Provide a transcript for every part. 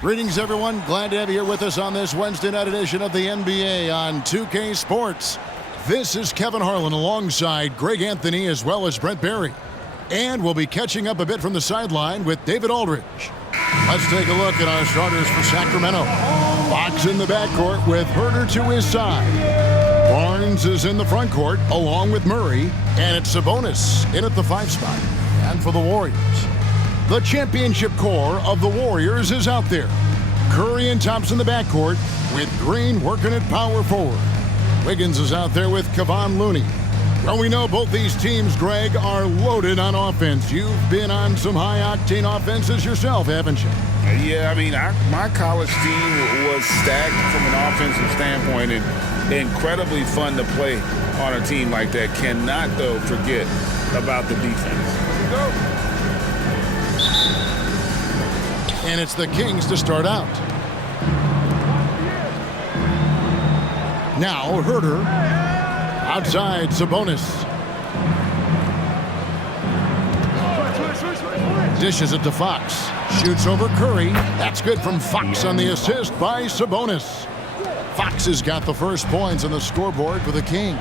Greetings, everyone. Glad to have you here with us on this Wednesday night edition of the NBA on 2K Sports. This is Kevin Harlan alongside Greg Anthony as well as Brent Barry. And we'll be catching up a bit from the sideline with David Aldridge. Let's take a look at our starters for Sacramento. Fox in the backcourt with Huerter to his side. Barnes is in the front court along with Murray. And it's Sabonis in at the 5 spot. And for the Warriors, the championship core of the Warriors is out there. Curry and Thompson in the backcourt with Green working at power forward. Wiggins is out there with Kevon Looney. Well, we know both these teams, Greg, are loaded on offense. You've been on some high-octane offenses yourself, haven't you? Yeah, I mean, my college team was stacked from an offensive standpoint and incredibly fun to play on a team like that. Cannot, though, forget about the defense. Here we go. And it's the Kings to start out. Now Huerter outside Sabonis. Dishes it to Fox. Shoots over Curry. That's good from Fox on the assist by Sabonis. Fox has got the first points on the scoreboard for the Kings.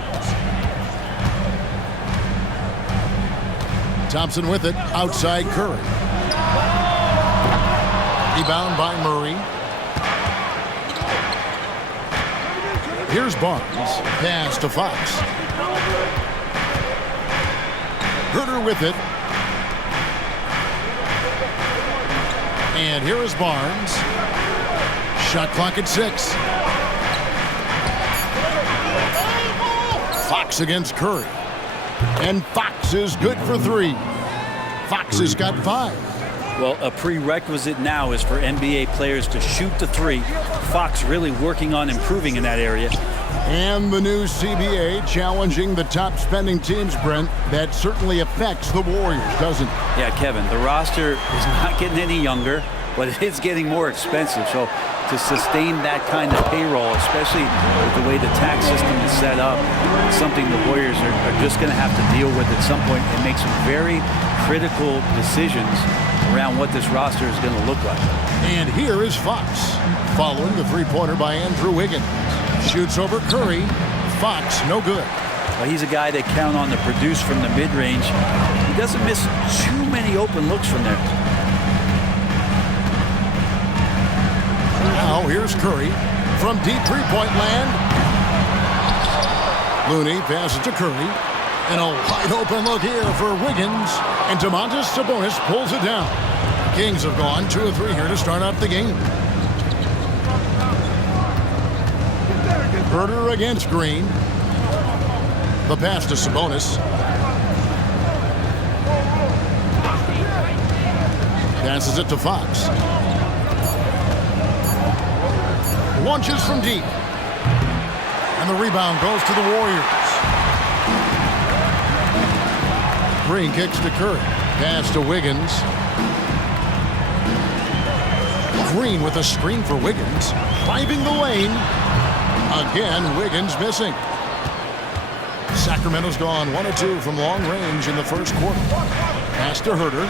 Thompson with it outside Curry. Rebound by Murray. Here's Barnes. Pass to Fox. Huerter with it. And here is Barnes. Shot clock at 6. Fox against Curry. And Fox is good for 3. Fox has got 5. Well, a prerequisite now is for NBA players to shoot the 3. Fox really working on improving in that area. And the new CBA challenging the top spending teams, Brent. That certainly affects the Warriors, doesn't it? Yeah, Kevin, the roster is not getting any younger, but it is getting more expensive. So to sustain that kind of payroll, especially with the way the tax system is set up, it's something the Warriors are just going to have to deal with at some point and make some very critical decisions around what this roster is going to look like. And here is Fox, following the three-pointer by Andrew Wiggins. Shoots over Curry. Fox, no good. Well, he's a guy they count on to produce from the mid-range. He doesn't miss too many open looks from there. Now here's Curry from deep three-point land. Looney passes to Curry. And a wide-open look here for Wiggins. And Domantas Sabonis pulls it down. Kings have gone 2 of 3 here to start out the game. Huerter against Green. The pass to Sabonis. Passes it to Fox. Launches from deep. And the rebound goes to the Warriors. Green kicks to Curry. Pass to Wiggins. Green with a screen for Wiggins. Driving the lane. Again, Wiggins missing. Sacramento's gone 1 of 2 from long range in the first quarter. Pass to Huerter.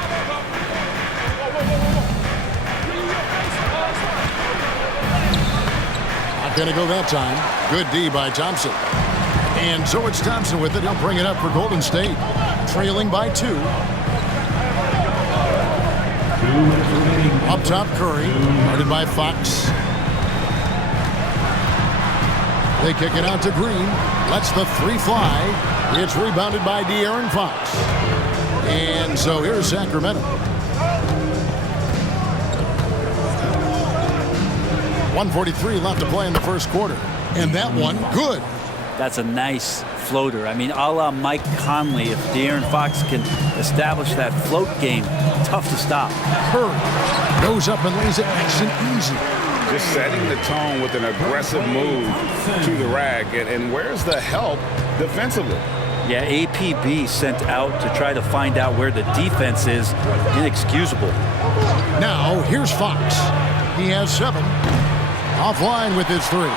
Not going to go that time. Good D by Thompson. And so it's Thompson with it. He'll bring it up for Golden State. Trailing by 2. Up top, Curry. Guarded by Fox. They kick it out to Green. Lets the 3 fly. It's rebounded by De'Aaron Fox. And so here's Sacramento. 1:43 left to play in the first quarter. And that one, good. That's a nice floater. I mean, a la Mike Conley, if De'Aaron Fox can establish that float game, tough to stop. Curry goes up and lays it nice and easy. Just setting the tone with an aggressive move to the rack. And where's the help defensively? Yeah, APB sent out to try to find out where the defense is. Inexcusable. Now, here's Fox. He has 7. Offline with his 3.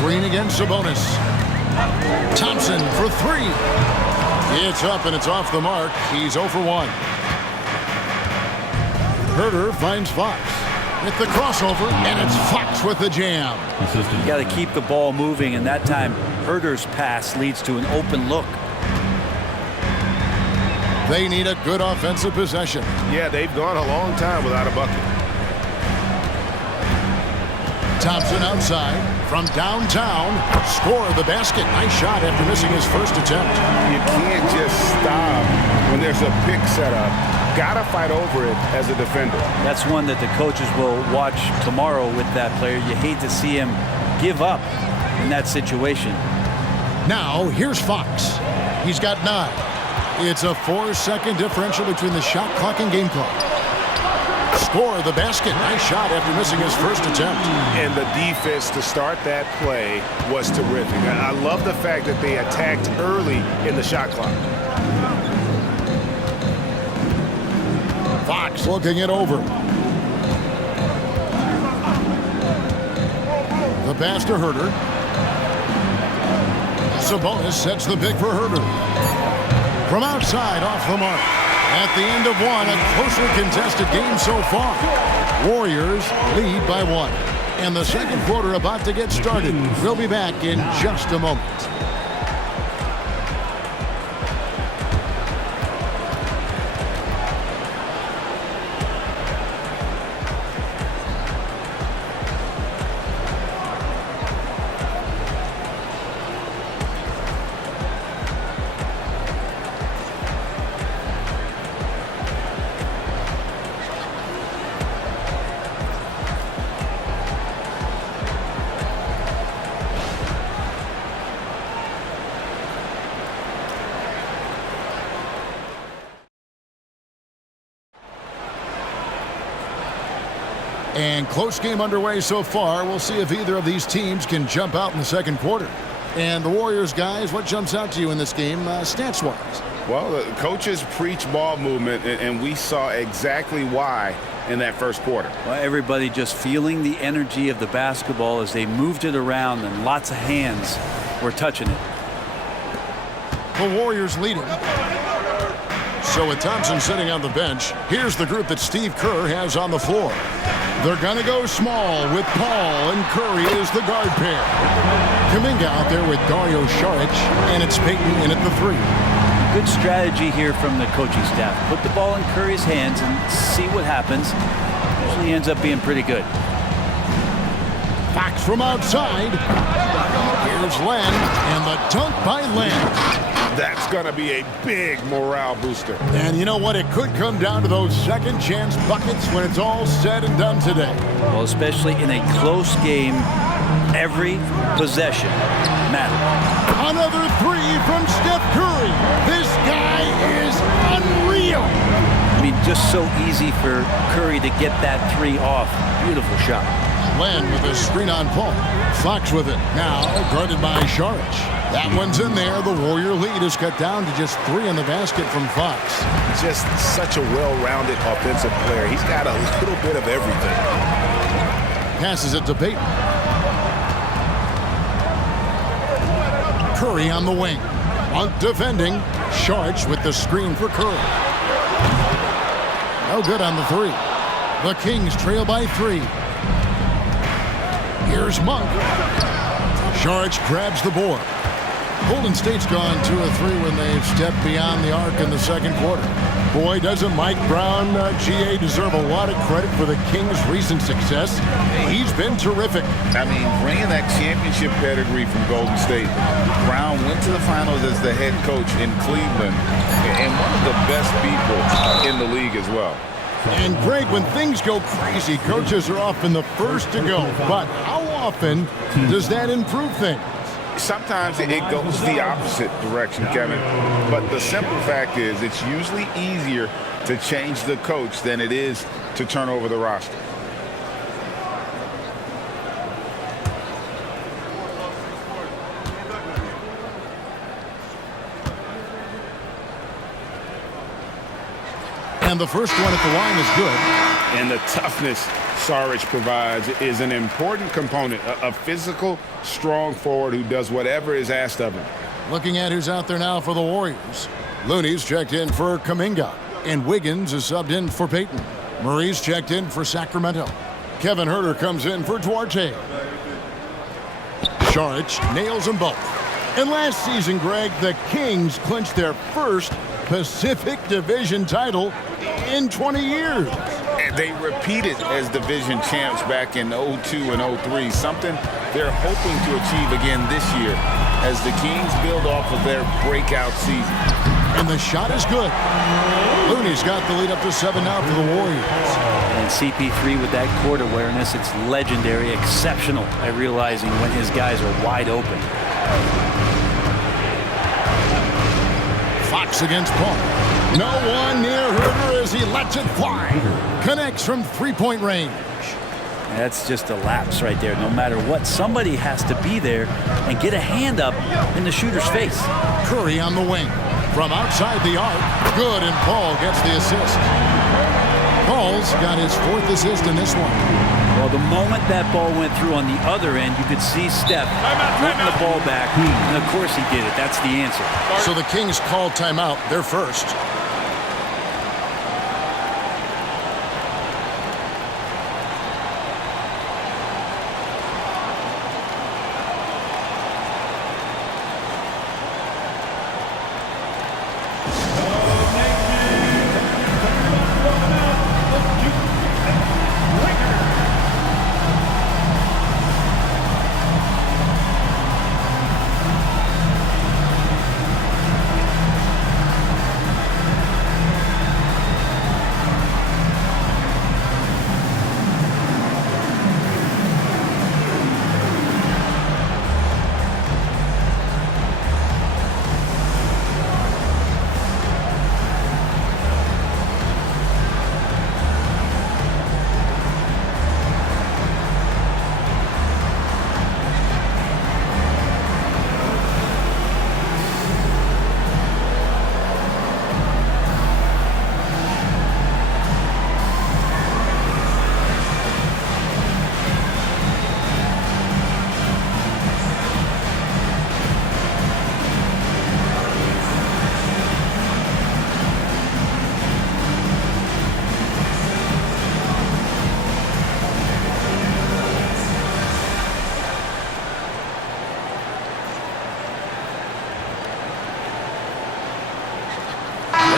Green against Sabonis. Thompson for 3. It's up and it's off the mark. He's 0 for 1. Herder finds Fox with the crossover, and it's Fox with the jam. You got to keep the ball moving, and that time Herder's pass leads to an open look. They need a good offensive possession. Yeah, they've gone a long time without a bucket. Thompson outside from downtown. Score the basket. Nice shot after missing his first attempt. You can't just stop when there's a pick set up. Gotta fight over it as a defender. That's one that the coaches will watch tomorrow with that player. You hate to see him give up in that situation. Now, here's Fox. He's got 9. It's a 4-second differential between the shot clock and game clock. Score the basket. Nice shot after missing his first attempt. And the defense to start that play was terrific. I love the fact that they attacked early in the shot clock. Fox looking it over. The pass to Herder. Sabonis sets the pick for Herder. From outside, off the mark. At the end of one, a closely contested game so far. Warriors lead by 1. And the second quarter about to get started. We'll be back in just a moment. And close game underway so far. We'll see if either of these teams can jump out in the second quarter. And the Warriors, guys, what jumps out to you in this game stats-wise? Well, the coaches preach ball movement, and we saw exactly why in that first quarter. Well, everybody just feeling the energy of the basketball as they moved it around, and lots of hands were touching it. The Warriors leading. So with Thompson sitting on the bench, here's the group that Steve Kerr has on the floor. They're going to go small with Paul and Curry as the guard pair. Kuminga out there with Dario Saric, and it's Payton in at the 3. Good strategy here from the coaching staff. Put the ball in Curry's hands and see what happens. Usually ends up being pretty good. Fox from outside. Here's Len, and the dunk by Len. That's going to be a big morale booster. And you know what? It could come down to those second chance buckets when it's all said and done today. Well, especially in a close game, every possession matters. Another 3 from Steph Curry. This guy is unreal. I mean, just so easy for Curry to get that 3 off. Beautiful shot. Len with a screen on Paul. Fox with it. Now guarded by Saric. That one's in there. The Warrior lead is cut down to just 3 in the basket from Fox. Just such a well-rounded offensive player. He's got a little bit of everything. Passes it to Payton. Curry on the wing. Monk defending. Saric with the screen for Curry. No good on the 3. The Kings trail by 3. Here's Monk. Saric grabs the board. Golden State's gone 2 of 3 when they've stepped beyond the arc in the second quarter. Boy, doesn't Mike Brown, GA, deserve a lot of credit for the Kings' recent success. He's been terrific. I mean, bringing that championship pedigree from Golden State. Brown went to the finals as the head coach in Cleveland, and one of the best people in the league as well. And Greg, when things go crazy, coaches are often the first to go. But how often does that improve things? Sometimes it goes the opposite direction, Kevin. But the simple fact is it's usually easier to change the coach than it is to turn over the roster. And the first one at the line is good. And the toughness Saric provides is an important component. A physical, strong forward who does whatever is asked of him. Looking at who's out there now for the Warriors. Looney's checked in for Kuminga. And Wiggins is subbed in for Payton. Murray's checked in for Sacramento. Kevin Huerter comes in for Duarte. Saric nails them both. And last season, Greg, the Kings clinched their first Pacific Division title in 20 years. And they repeated as division champs back in 02 and 03, something they're hoping to achieve again this year as the Kings build off of their breakout season. And the shot is good. Looney's got the lead up to 7 now for the Warriors. And CP3 with that court awareness, it's legendary, exceptional at realizing when his guys are wide open. Fox against Paul. No one near Huerter as he lets it fly. Connects from three-point range. That's just a lapse right there. No matter what, somebody has to be there and get a hand up in the shooter's face. Curry on the wing. From outside the arc. Good, and Paul gets the assist. Paul's got his 4th assist in this one. Well, the moment that ball went through on the other end, you could see Steph flipping the ball back. And of course he did it. That's the answer. So the Kings call timeout. They're first.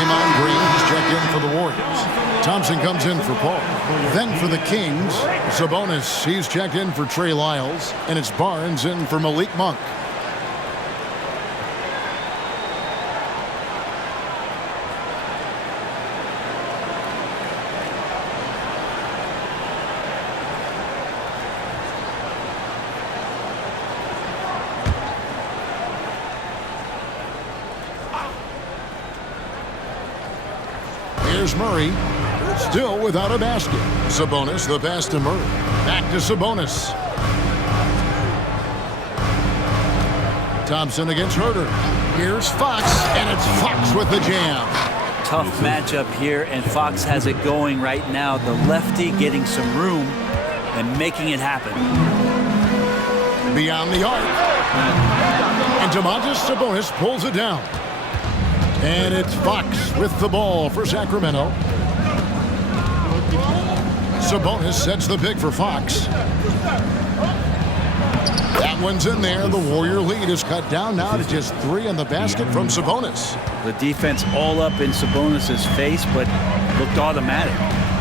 Draymond Green, he's checked in for the Warriors. Thompson comes in for Paul. Then for the Kings, Sabonis, he's checked in for Trey Lyles. And it's Barnes in for Malik Monk. Here's Murray, still without a basket. Sabonis, the pass to Murray. Back to Sabonis. Thompson against Huerter. Here's Fox, and it's Fox with the jam. Tough matchup here, and Fox has it going right now. The lefty getting some room and making it happen. Beyond the arc. And Domantas Sabonis pulls it down. And it's Fox with the ball for Sacramento. Sabonis sets the pick for Fox. That one's in there. The Warrior lead is cut down now to just 3 on the basket from Sabonis. The defense all up in Sabonis' face, but looked automatic.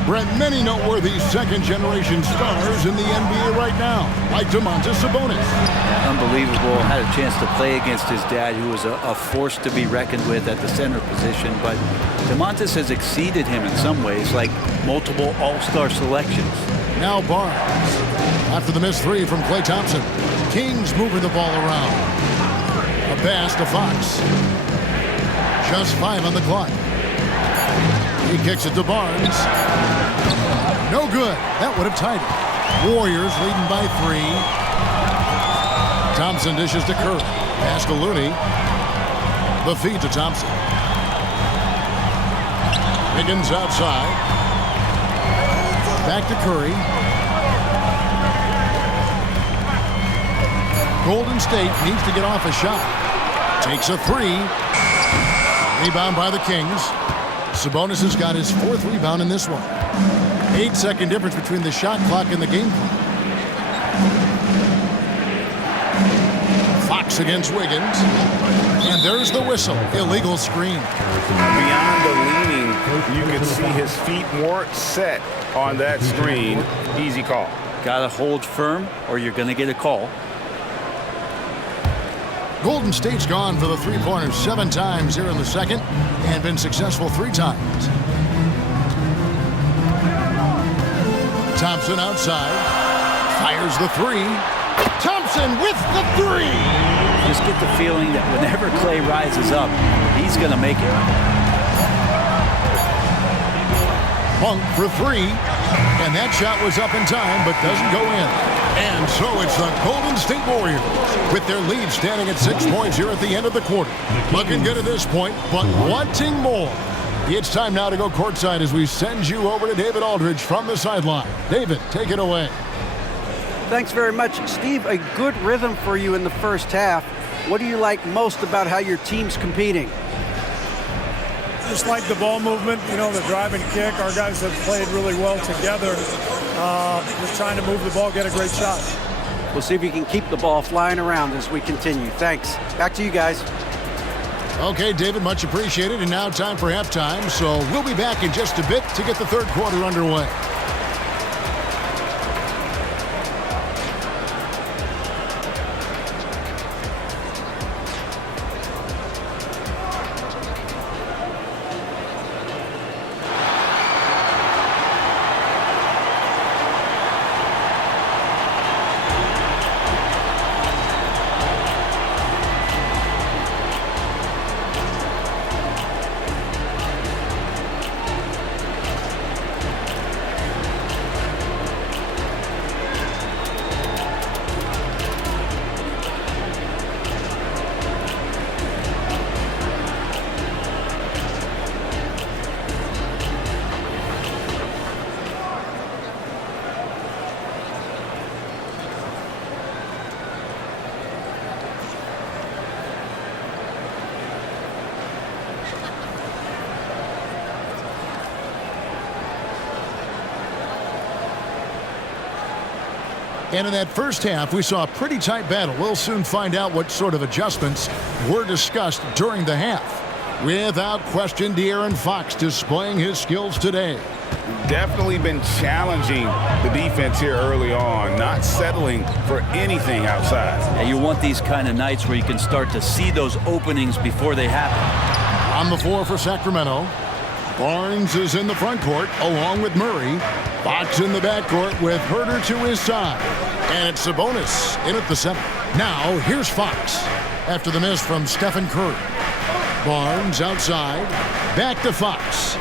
Brent, many noteworthy second-generation stars in the NBA right now, like Domantas Sabonis. Unbelievable. Had a chance to play against his dad, who was a force to be reckoned with at the center position. But Domantas has exceeded him in some ways, like multiple all-star selections. Now Barnes. After the missed 3 from Klay Thompson. Kings moving the ball around. A pass to Fox. Just 5 on the clock. He kicks it to Barnes. No good. That would have tied it. Warriors leading by 3. Thompson dishes to Curry. Pass to Looney. The feed to Thompson. Higgins outside. Back to Curry. Golden State needs to get off a shot. Takes a 3. Rebound by the Kings. Sabonis has got his 4th rebound in this one. 8-second difference between the shot clock and the game clock. Fox against Wiggins. And there's the whistle. Illegal screen. Beyond the leaning, you can see his feet more set on that screen. Easy call. Got to hold firm or you're going to get a call. Golden State's gone for the three-pointer 7 times here in the second and been successful 3 times. Thompson outside. Fires the 3. Thompson with the 3. Just get the feeling that whenever Clay rises up, he's going to make it. Monk for 3. And that shot was up in time, but doesn't go in. And so it's the Golden State Warriors with their lead standing at 6 points here at the end of the quarter. Looking good at this point, but wanting more. It's time now to go courtside as we send you over to David Aldridge from the sideline. David, take it away. Thanks very much, Steve. A good rhythm for you in the first half. What do you like most about how your team's competing? Just like the ball movement, the drive and kick. Our guys have played really well together. Just trying to move the ball, get a great shot. We'll see if you can keep the ball flying around as we continue. Thanks. Back to you guys. Okay, David, much appreciated. And now time for halftime. So we'll be back in just a bit to get the third quarter underway. And in that first half, we saw a pretty tight battle. We'll soon find out what sort of adjustments were discussed during the half. Without question, De'Aaron Fox displaying his skills today. Definitely been challenging the defense here early on, not settling for anything outside. Yeah, you want these kind of nights where you can start to see those openings before they happen. On the floor for Sacramento, Barnes is in the front court along with Murray. Fox in the backcourt with Huerter to his side. And it's Sabonis in at the center. Now, here's Fox after the miss from Stephen Curry. Barnes outside. Back to Fox.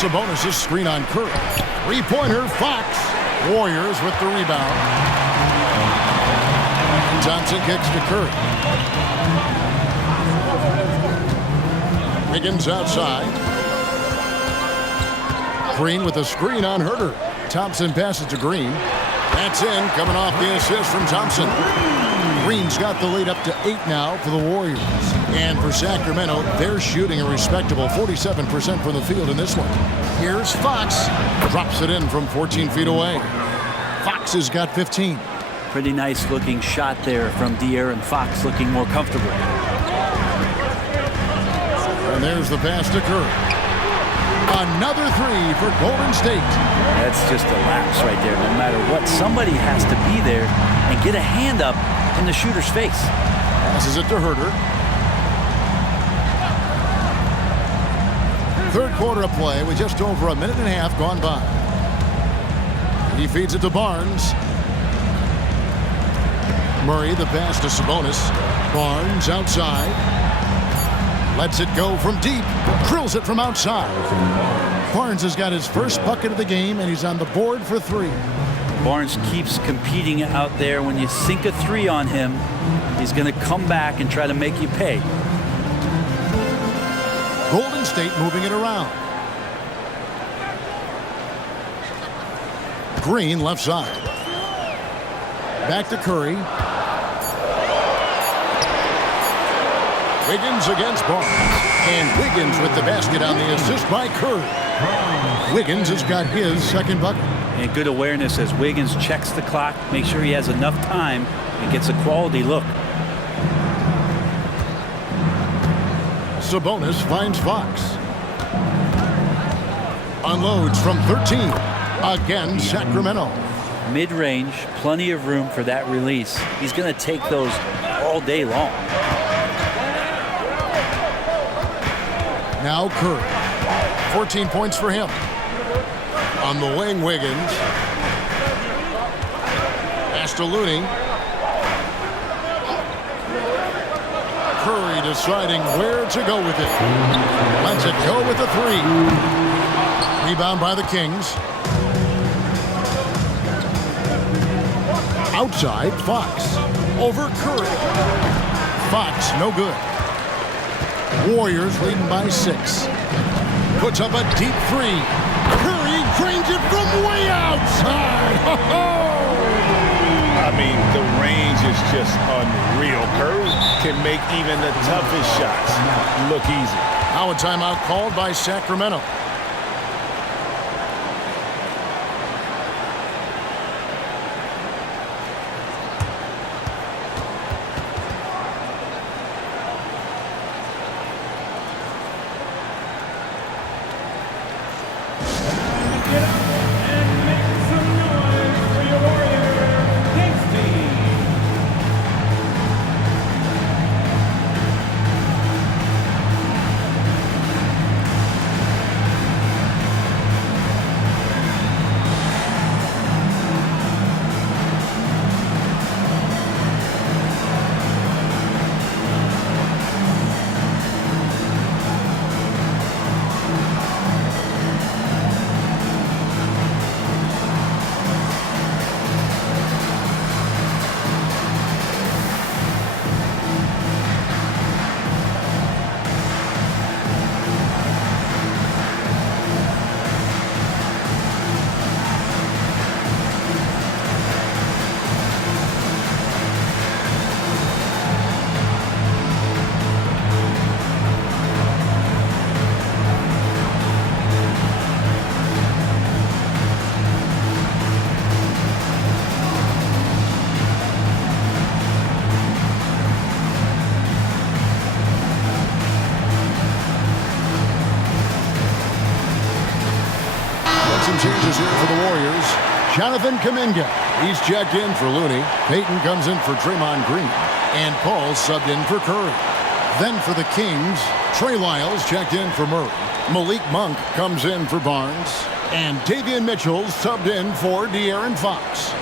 Sabonis' screen on Curry. Three-pointer, Fox. Warriors with the rebound. Johnson kicks to Curry. Wiggins outside. Green with a screen on Huerter. Thompson passes to Green. That's in, coming off the assist from Thompson. Green's got the lead up to 8 now for the Warriors. And for Sacramento, they're shooting a respectable 47% from the field in this one. Here's Fox. Drops it in from 14 feet away. Fox has got 15. Pretty nice looking shot there from De'Aaron Fox, looking more comfortable. And there's the pass to Curry. Another 3 for Golden State. That's just a lapse right there. No matter what, somebody has to be there and get a hand up in the shooter's face. Passes it to Huerter. Third quarter of play with just over a minute and a half gone by. He feeds it to Barnes. Murray, the pass to Sabonis. Barnes outside. Lets it go from deep. Drills it from outside. Barnes has got his first bucket of the game, and he's on the board for 3. Barnes keeps competing out there. When you sink a 3 on him, he's going to come back and try to make you pay. Golden State moving it around. Green left side. Back to Curry. Wiggins against Barnes. And Wiggins with the basket on the assist by Curry. Wiggins has got his second bucket. And good awareness as Wiggins checks the clock, make sure he has enough time and gets a quality look. Sabonis finds Fox. Unloads from 13. Again, Sacramento. Mid-range, plenty of room for that release. He's going to take those all day long. Now Curry. 14 points for him. On the wing, Wiggins. Pass to Looney. Curry deciding where to go with it. Lets it go with a three. Rebound by the Kings. Outside, Fox. Over Curry. Fox, no good. Warriors leading by 6. Puts up a deep three. Curry drains it from way outside. I mean, the range is just unreal. Curry can make even the toughest shots look easy. Now a timeout called by Sacramento. Changes here for the Warriors. Jonathan Kuminga. He's checked in for Looney. Payton comes in for Draymond Green. And Paul subbed in for Curry. Then for the Kings, Trey Lyles checked in for Murray. Malik Monk comes in for Barnes. And Davion Mitchell subbed in for De'Aaron Fox.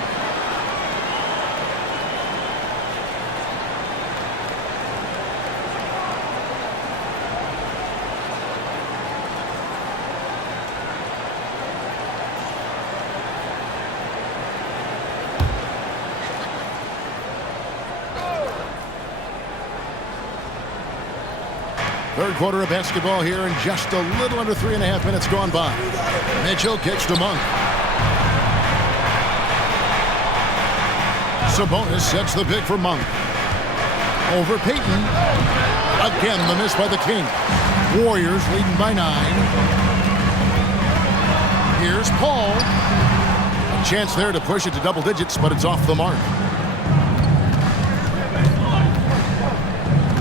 Third quarter of basketball here, and just a little under 3.5 minutes gone by. Mitchell kicks to Monk. Sabonis sets the pick for Monk. Over Payton. Again, the miss by the King. Warriors leading by 9. Here's Paul. A chance there to push it to double digits, but it's off the mark.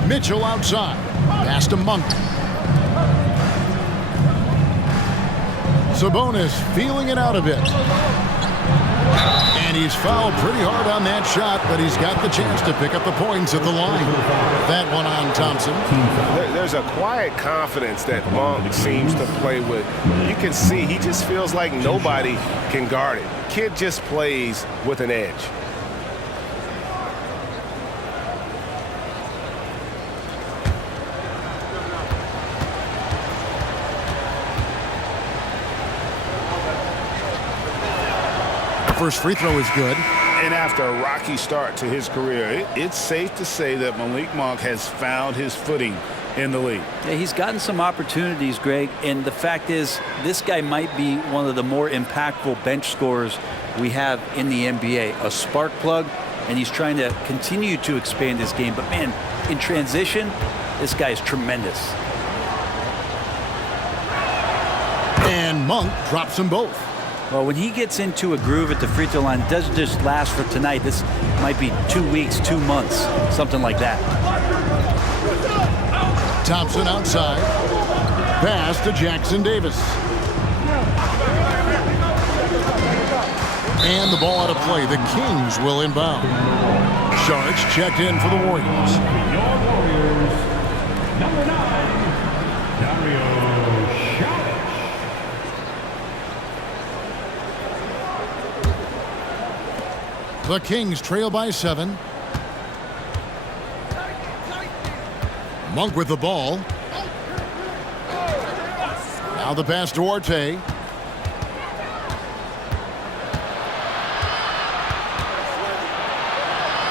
Mitchell outside. Pass to Monk. Sabonis feeling it out a bit. And he's fouled pretty hard on that shot, but he's got the chance to pick up the points at the line. That one on Thompson. There's a quiet confidence that Monk seems to play with. You can see he just feels like nobody can guard it. Kid just plays with an edge. First free throw is good. And after a rocky start to his career, it's safe to say that Malik Monk has found his footing in the league. Yeah, he's gotten some opportunities, Greg, and the fact is this guy might be one of the more impactful bench scorers we have in the NBA. A spark plug, and he's trying to continue to expand his game. But, man, in transition, This guy is tremendous. And Monk drops them both. Well, when he gets into a groove at the free throw line, it doesn't just last for tonight. This might be 2 weeks, 2 months, something like that. Thompson outside. Pass to Jackson Davis. And the ball out of play. The Kings will inbound. Sharks checked in for the Warriors. Your Warriors, number 9, Dario Saric. The Kings trail by 7. Monk with the ball. Now the pass to Duarte.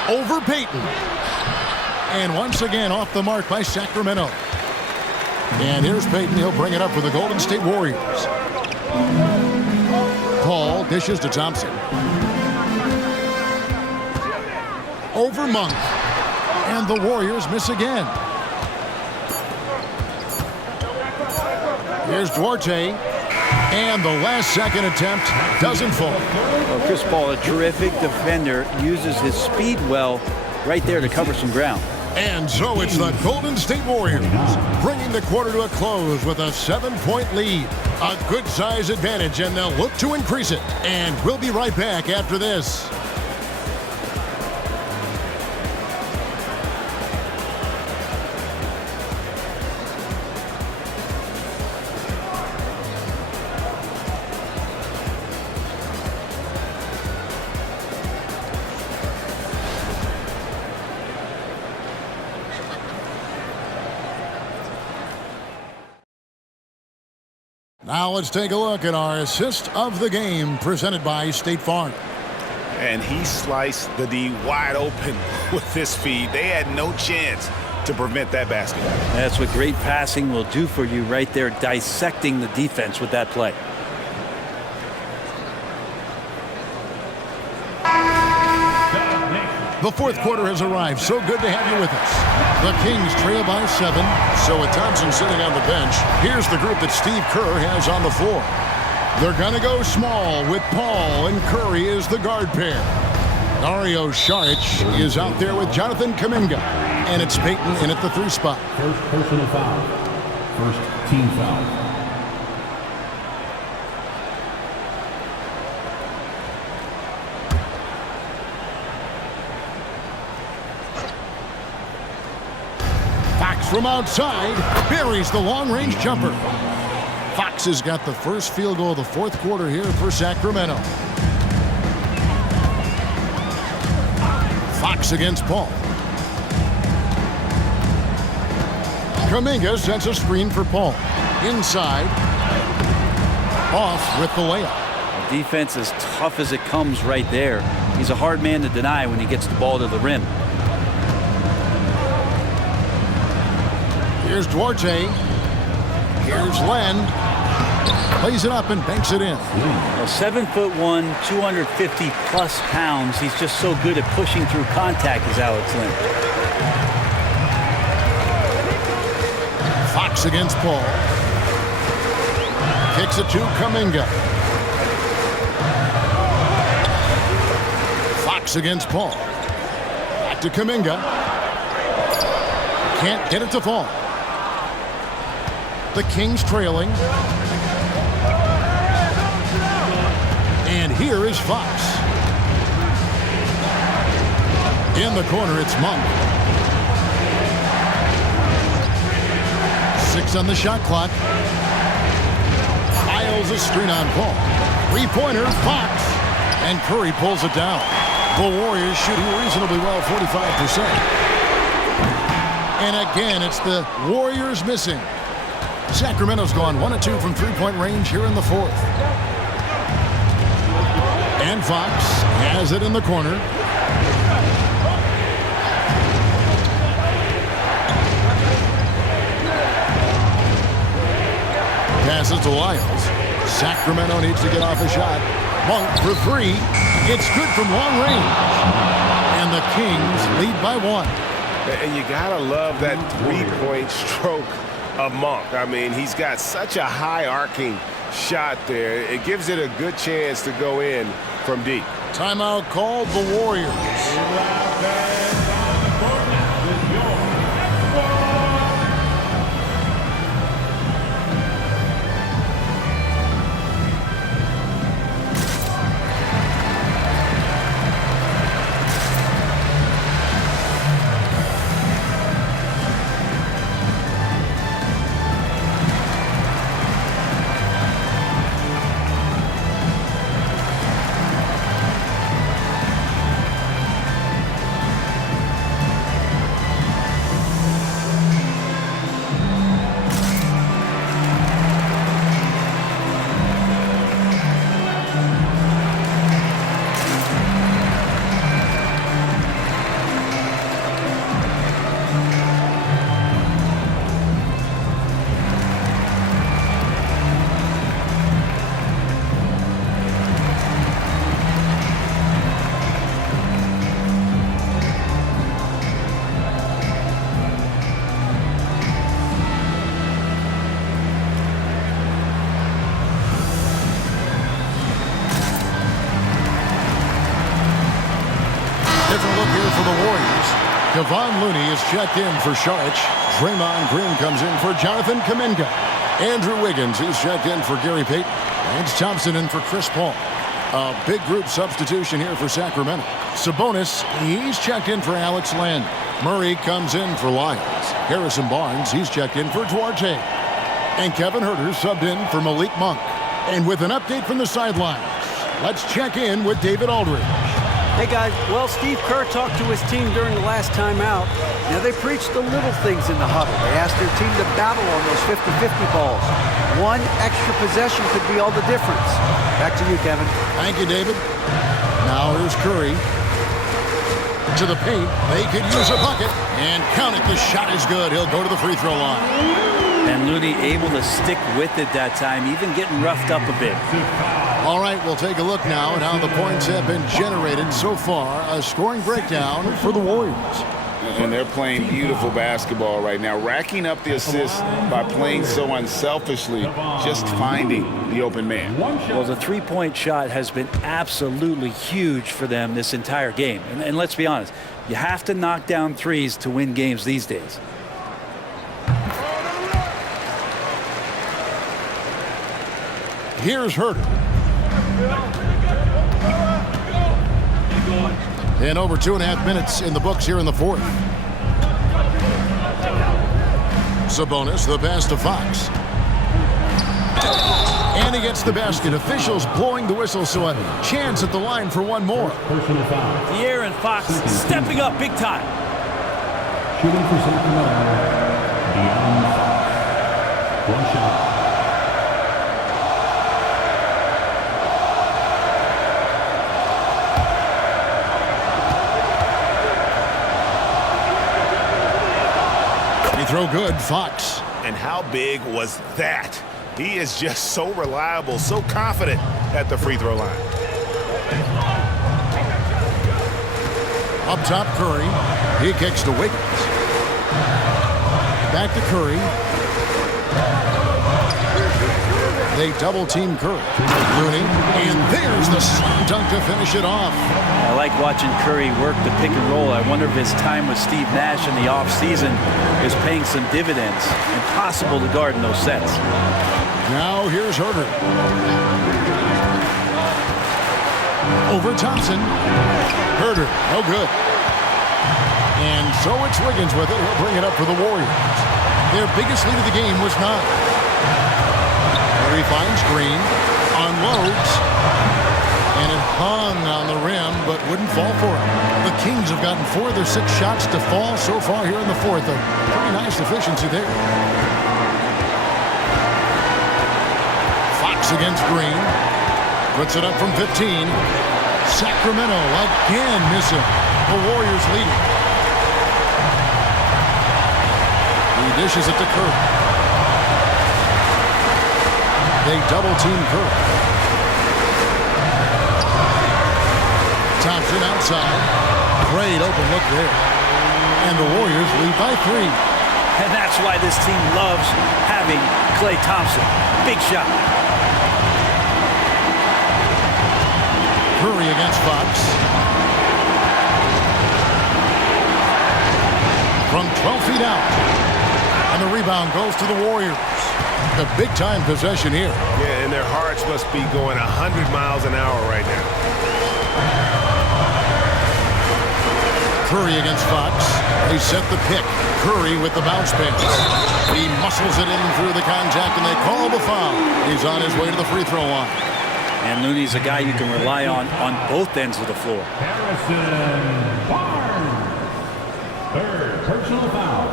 Over Payton. And once again off the mark by Sacramento. And here's Payton. He'll bring it up for the Golden State Warriors. Paul dishes to Thompson. Over Monk. And the Warriors miss again. Here's Duarte. And the last second attempt doesn't fall. Well, Chris Paul, a terrific defender, uses his speed well right there to cover some ground. And so it's the Golden State Warriors bringing the quarter to a close with a 7-point lead. A good size advantage, and they'll look to increase it. And we'll be right back after this. Now let's take a look at our assist of the game presented by State Farm. And he sliced the D wide open with his feed. They had no chance to prevent that basket. That's what great passing will do for you right there, dissecting the defense with that play. The fourth quarter has arrived. So good to have you with us. The Kings trail by 7. So with Thompson sitting on the bench, here's the group that Steve Kerr has on the floor. They're going to go small with Paul and Curry as the guard pair. Dario Saric is out there with Jonathan Kuminga. And it's Payton in at the 3 spot. First personal foul. First team foul. From outside, buries the long-range jumper. Fox has got the first field goal of the fourth quarter here for Sacramento. Fox against Paul. Kuminga sets a screen for Paul. Inside. Off with the layup. The defense is tough as it comes right there. He's a hard man to deny when he gets the ball to the rim. Here's Duarte. Here's Len. Plays it up and banks it in. Well, 7'1", 250-plus pounds. He's just so good at pushing through contact, is Alex Len. Fox against Paul. Kicks it to Kuminga. Fox against Paul. Back to Kuminga. Can't get it to fall. The Kings trailing. And here is Fox. In the corner, it's Monk. 6 on the shot clock. Piles a screen on Paul. 3-pointer, Fox. And Curry pulls it down. The Warriors shooting reasonably well, 45%. And again, it's the Warriors missing. Sacramento's gone 1 of 2 from 3-point range here in the fourth. And Fox has it in the corner. Passes to Lyles. Sacramento needs to get off a shot. Monk for 3. It's good from long range. And the Kings lead by 1. And you got to love that three-point stroke of Monk. I mean, he's got such a high arcing shot there. It gives it a good chance to go in from deep. Timeout called the Warriors. Different look here for the Warriors. Kevon Looney is checked in for Saric. Draymond Green comes in for Jonathan Kuminga. Andrew Wiggins, he's checked in for Gary Payton. Lance Thompson in for Chris Paul. A big group substitution here for Sacramento. Sabonis, he's checked in for Alex Len. Murray comes in for Lyons. Harrison Barnes, he's checked in for Duarte. And Kevin Huerter subbed in for Malik Monk. And with an update from the sidelines, let's check in with David Aldridge. Hey guys, well, Steve Kerr talked to his team during the last time out. Now they preached the little things in the huddle. They asked their team to battle on those 50-50 balls. One extra possession could be all the difference. Back to you, Kevin. Thank you, David. Now here's Curry. To the paint. They could use a bucket. And count it. The shot is good. He'll go to the free throw line. And Looney able to stick with it that time, even getting roughed up a bit. All right, we'll take a look now at how the points have been generated so far. A scoring breakdown for the Warriors. And they're playing beautiful basketball right now, racking up the assists by playing so unselfishly, just finding the open man. Well, the three-point shot has been absolutely huge for them this entire game. And let's be honest, you have to knock down threes to win games these days. Here's Huerter. And over 2.5 minutes in the books here in the fourth. Sabonis, the pass to Fox. And he gets the basket. Officials blowing the whistle, so a chance at the line for one more. De'Aaron Fox stepping up big time. Shooting for Sacramento, De'Aaron Fox. One shot. Throw good, Fox. And how big was that? He is just so reliable, so confident at the free throw line. Up top, Curry. He kicks to Wiggins. Back to Curry. They double-team Curry. Looney, and there's the slam dunk to finish it off. I like watching Curry work the pick and roll. I wonder if his time with Steve Nash in the offseason is paying some dividends. Impossible to guard in those sets. Now here's Huerter. Over Thompson. Huerter, no good. And so it's Wiggins with it. He'll bring it up for the Warriors. Their biggest lead of the game was 9. He finds Green, unloads, and it hung on the rim, but wouldn't fall for him. The Kings have gotten 4 of their 6 shots to fall so far here in the fourth. A pretty nice efficiency there. Fox against Green. Puts it up from 15. Sacramento again missing. The Warriors leading. He dishes it to Curry. They double-team Curry. Thompson outside. Great open look there. And the Warriors lead by 3. And that's why this team loves having Klay Thompson. Big shot. Curry against Fox. From 12 feet out. And the rebound goes to the Warriors. A big-time possession here. Yeah, and their hearts must be going 100 miles an hour right now. Curry against Fox. They set the pick. Curry with the bounce pass. He muscles it in through the contact, and they call the foul. He's on his way to the free throw line. And Looney's a guy you can rely on both ends of the floor. Harrison Barnes. Third personal foul.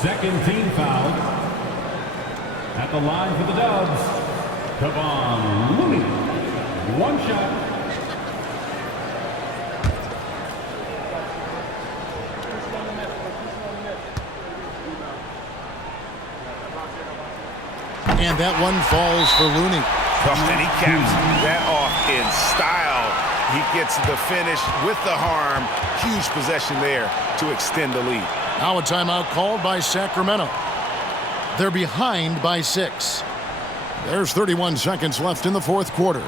Second team foul. At the line for the Dubs, Kevon Looney. One shot. And that one falls for Looney. Oh, and he caps that off in style. He gets the finish with the harm. Huge possession there to extend the lead. Now a timeout called by Sacramento. They're behind by 6. There's 31 seconds left in the fourth quarter.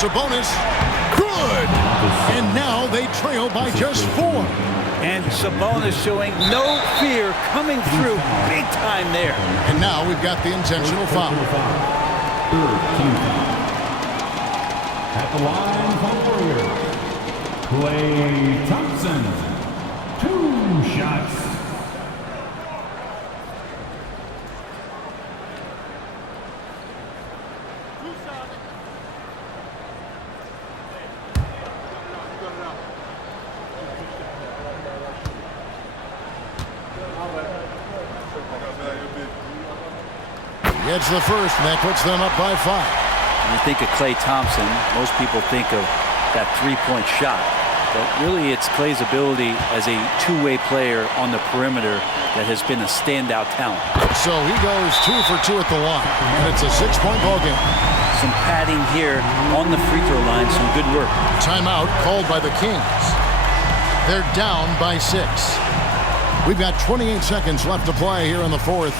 Sabonis, good! And now they trail by just 4. And Sabonis showing no fear coming through big time there. And now we've got the intentional foul. Third team foul. At the line for Warriors, Klay Thompson. 2 shots. Gets the first, and that puts them up by 5. When you think of Klay Thompson, most people think of that three-point shot. But really, it's Klay's ability as a two-way player on the perimeter that has been a standout talent. So he goes 2 for 2 at the line, and it's a 6-point ball game. Some padding here on the free throw line, some good work. Timeout called by the Kings. They're down by 6. We've got 28 seconds left to play here in the fourth.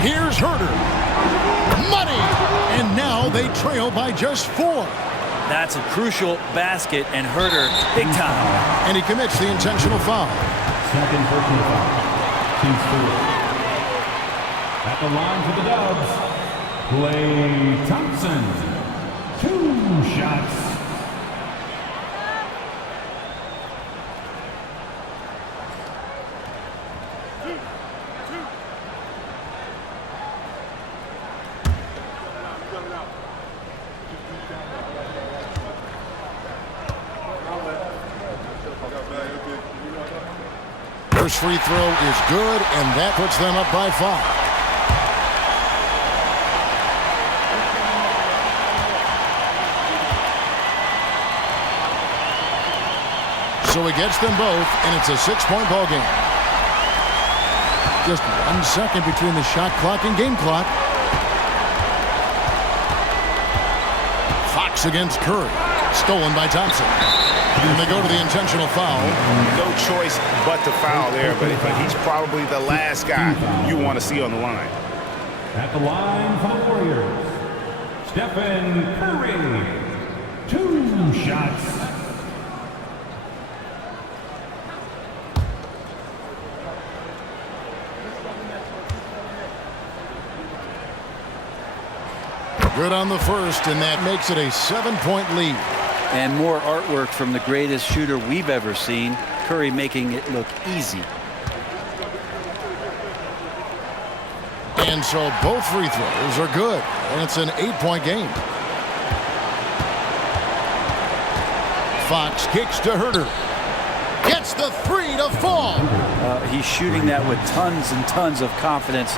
Here's Herder. Money! And now they trail by just 4. That's a crucial basket, and Herder, big time. And he commits the intentional foul. Second personal foul. Team four. At the line for the Dubs, Klay Thompson. 2 shots. First free throw is good, and that puts them up by 5. So he gets them both, and it's a 6-point ball game. Just 1 second between the shot clock and game clock. Fox against Curry. Stolen by Thompson. And they go to the intentional foul. No choice but to foul there, but he's probably the last guy you want to see on the line. At the line for the Warriors, Stephen Curry. 2 shots. Good on the first, and that makes it a 7-point lead. And more artwork from the greatest shooter we've ever seen. Curry making it look easy. And so both free throws are good, and it's an 8-point game. Fox kicks to Herder. Gets the 3 to fall. He's shooting that with tons and tons of confidence.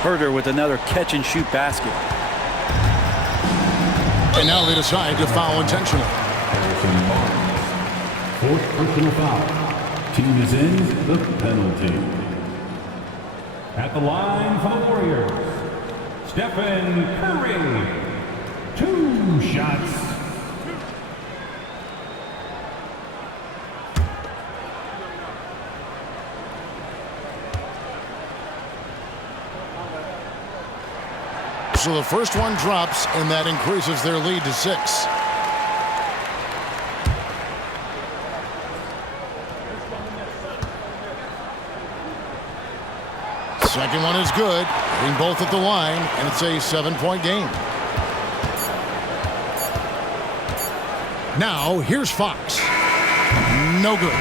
Herder with another catch-and-shoot basket. And now they decide to foul intentionally. Harrison Barnes. 4th personal foul. Team is in the penalty. At the line for the Warriors, Stephen Curry. 2 shots. So the first one drops, and that increases their lead to 6. Second one is good, hitting both at the line, and it's a 7-point game. Now, here's Fox. No good.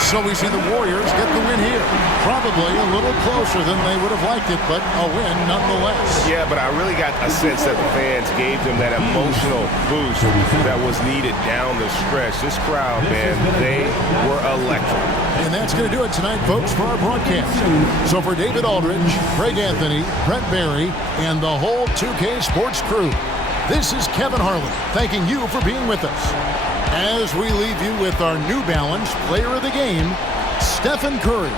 So we see the Warriors get the win here. Probably a little closer than they would have liked it, but a win nonetheless. Yeah, but I really got a sense that the fans gave them that emotional boost that was needed down the stretch. This crowd, man, they were electric. And that's going to do it tonight, folks, for our broadcast. So for David Aldridge, Greg Anthony, Brent Barry, and the whole 2K Sports crew, this is Kevin Harlan thanking you for being with us. As we leave you with our New Balance Player of the Game, Stephen Curry.